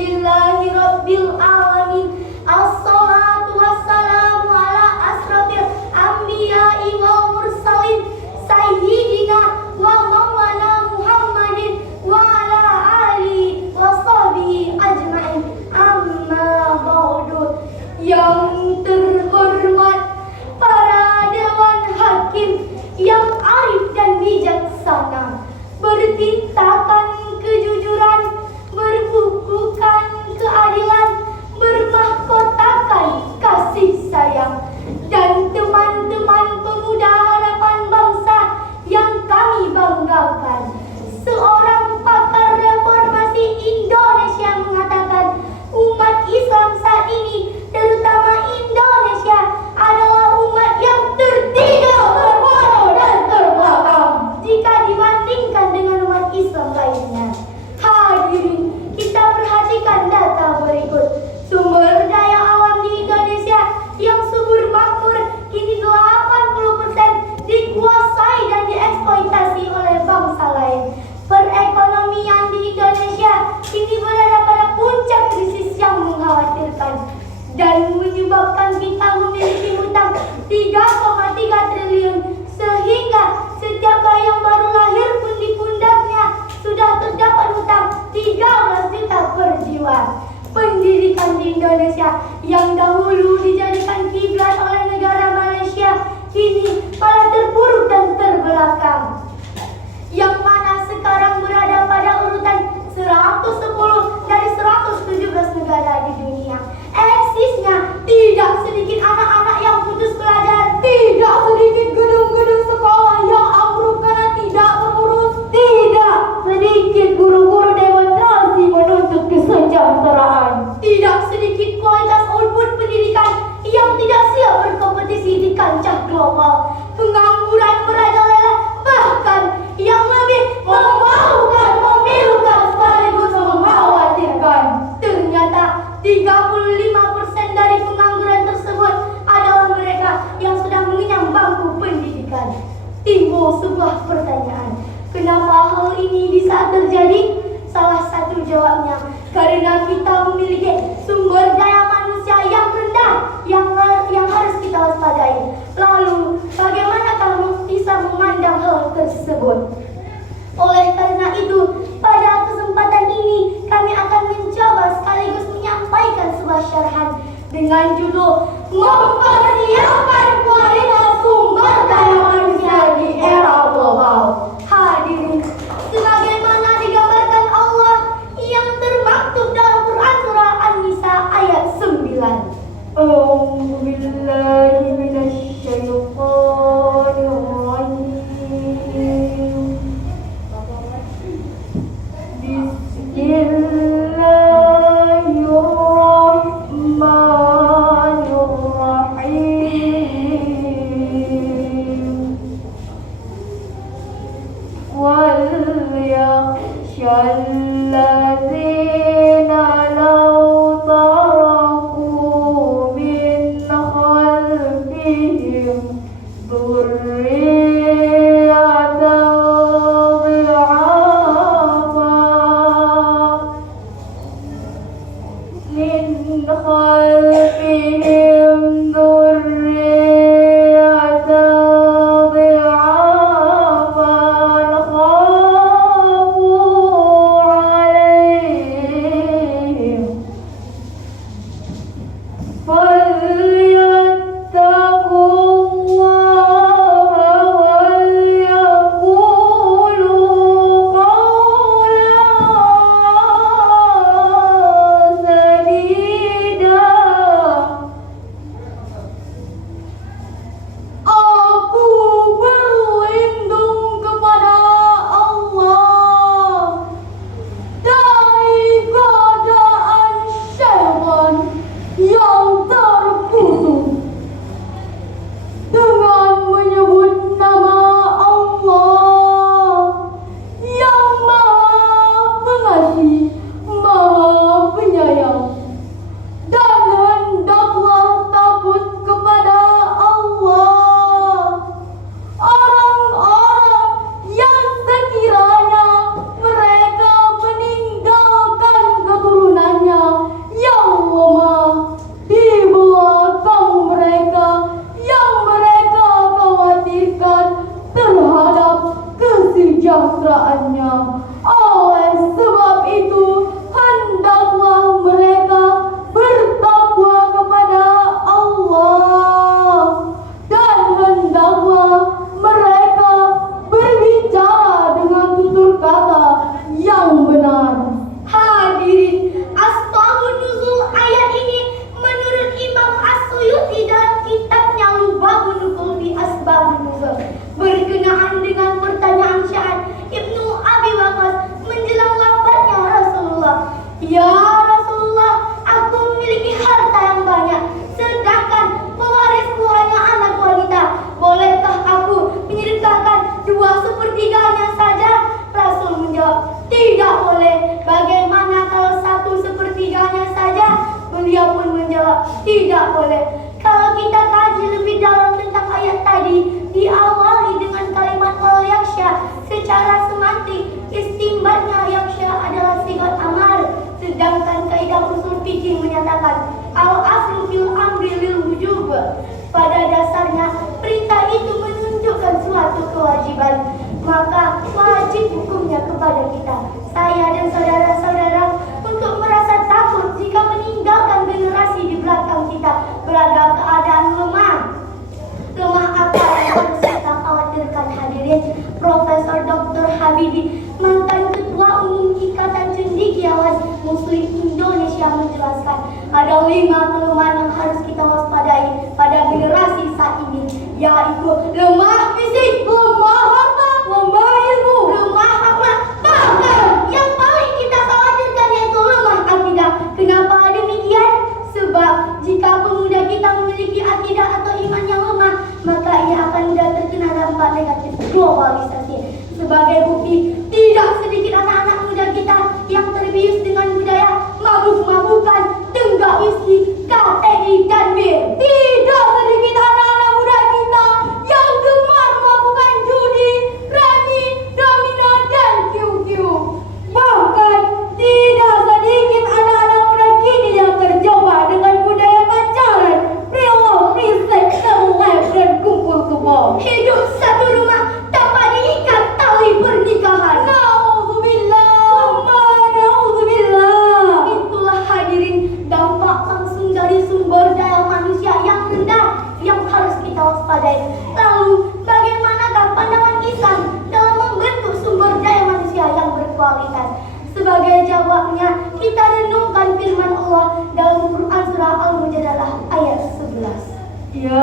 Alhamdulillahi Rabbil Alamin. Assalatu wassalamu ala asrafil anbiya'i wal mursalin Sayyidina wa maulana Muhammadin wa ala alihi wa sahbihi ajma'in. Amma ba'du. Yang terhormat para dewan hakim yang arif dan bijaksana, bertintakan kejujuran, berbukukan keadilan, bermahkotakan kasih sayang, dan teman-teman pemuda harapan bangsa yang kami banggakan. Seorang pakar reformasi Indonesia mengatakan, umat Islam saat ini, terutama Indonesia, adalah umat yang tertinggal, terbodoh, dan terbelakang jika dibandingkan dengan umat Islam lainnya. Hadirin, kita perhatikan data berikut. Sumber daya alam di Indonesia yang subur makmur kini 80% dikuasai dan dieksploitasi oleh bangsa lain. Perekonomian di Indonesia kini berada pada puncak krisis yang mengkhawatirkan dan menyebabkan kita memiliki hutang 3,3 triliun, sehingga setiap bayi yang baru lahir pun di pundaknya sudah terdapat hutang 13 juta per jiwa. Pendidikan di Indonesia yang dahulu dijadikan kiblat oleh negara Malaysia kini malah terpuruk dan terbelakang, yang mana sekarang berada pada urutan 110 dari 117 negara di dunia. Eksisnya tidak sedikit anak-anak yang putus belajar, tidak sedikit gedung-gedung sekolah yang ambruk karena tidak terurus, tidak sedikit guru-guru demonstrasi menuntut kesejahteraan, tidak sedikit kualitas output pendidikan yang tidak siap berkompetisi di kancah global. Pengangguran merajalela, bahkan yang lebih memalukan, memilukan sekaligus mengkhawatirkan. Ternyata 35% dari pengangguran tersebut adalah mereka yang sudah mengenyam bangku pendidikan. Timbul sebuah pertanyaan, kenapa hal ini bisa terjadi? Salah satu jawabnya, karena kita memiliki sumber daya manusia yang rendah yang harus kita waspadai. Lalu, bagaimana kamu bisa memandang hal tersebut? Oleh karena itu, pada kesempatan ini kami akan mencoba sekaligus menyampaikan sebuah syarahan dengan judul Mempersiapkan Kualitas Sumber Daya Manusia di Era Global. Hadirin, sebagaimana digambarkan Allah yang termaktub dalam Quran surah An-Nisa ayat 9. A'udzu billahi minasy syaithanir rajim. Bismillahirrahmanirrahim. Wal yakhshalladzina law taraku min khalfihim dhurriyyatan من خلفهم ذرية ضعافا خافوا عليهم فليتقوا الله وليقولوا قولا سديدا. Tidak boleh. Kalau kita kaji lebih dalam tentang ayat tadi, diawali dengan kalimat wal yaksha. Secara semantik, istimbatnya yaksha adalah sigat amar. Sedangkan kaidah usul fikih menyatakan al aslu fil amri lil wujub. Pada dasarnya, perintah itu menunjukkan suatu kewajiban. Maka wajib hukumnya kepada kita, saya dan saudara-saudara, untuk merasa takut jika meninggalkan generasi di belakang kita berada keadaan lemah. Lemah apa yang harus kita khawatirkan hadirin? Profesor Dr. Habibie, mantan Ketua Umum Ikatan Cendekiawan Muslim Indonesia, menjelaskan ada 5 kelemahan yang harus kita waspadai pada generasi saat ini, yaitu lemah fisik, lemah harta, lemah ilmu, lemah akhlak, bahkan yang paling kita khawatirkan yaitu lemah akidah. Kenapa demikian? Sebab jika pemuda kita memiliki akidah atau iman yang lemah, maka ia akan mudah terkena dampak negatif globalisasi. Sebagai bukti, tidak sedikit anak-anak muda kita yang terbius dengan budaya mabuk-mabukan, tenggak whisky, KTI, dan bir. Tidak sedikit anak-anak muda kita yang gemar melakukan judi, remi, domino, dan QQ. Bahkan tidak sedikit anak-anak muda kini yang terjebak dengan budaya pacaran, pre-love, pre-sex, terlep, dan kumpul kebo. Hidup satu rumah tanpa diikat tali pernikahan. Na'udzubillah. Itulah hadirin dampak langsung dari sumber daya manusia yang rendah yang harus kita waspadai. Lalu bagaimanakah pandangan Islam dalam membentuk sumber daya manusia yang berkualitas? Sebagai jawabnya, kita renungkan firman Allah dalam Quran surah Al-Mujadalah ayat 11. Ya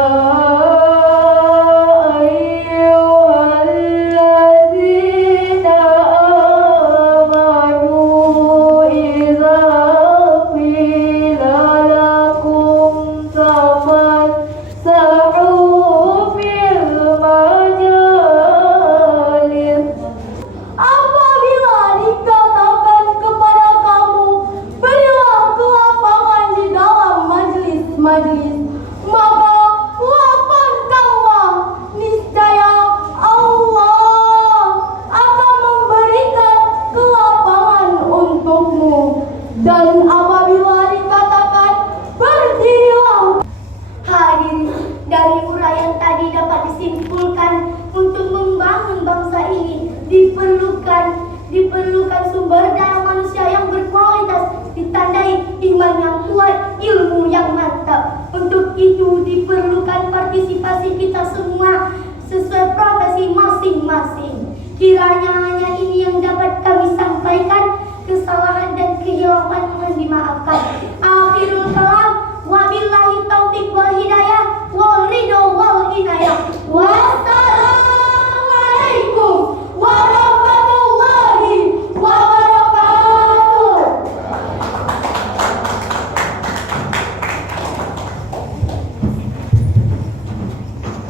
dan apabila dikatakan berdirilah. Hadirin, dari uraian tadi dapat disimpulkan untuk membangun bangsa ini diperlukan sumber daya manusia yang berkualitas, ditandai iman yang kuat, ilmu yang mantap. Untuk itu diperlukan partisipasi kita semua sesuai profesi masing-masing. Kiranya hanya ini yang dapat kami sampaikan. Kesalahan dan kehilapan mohon dimaafkan.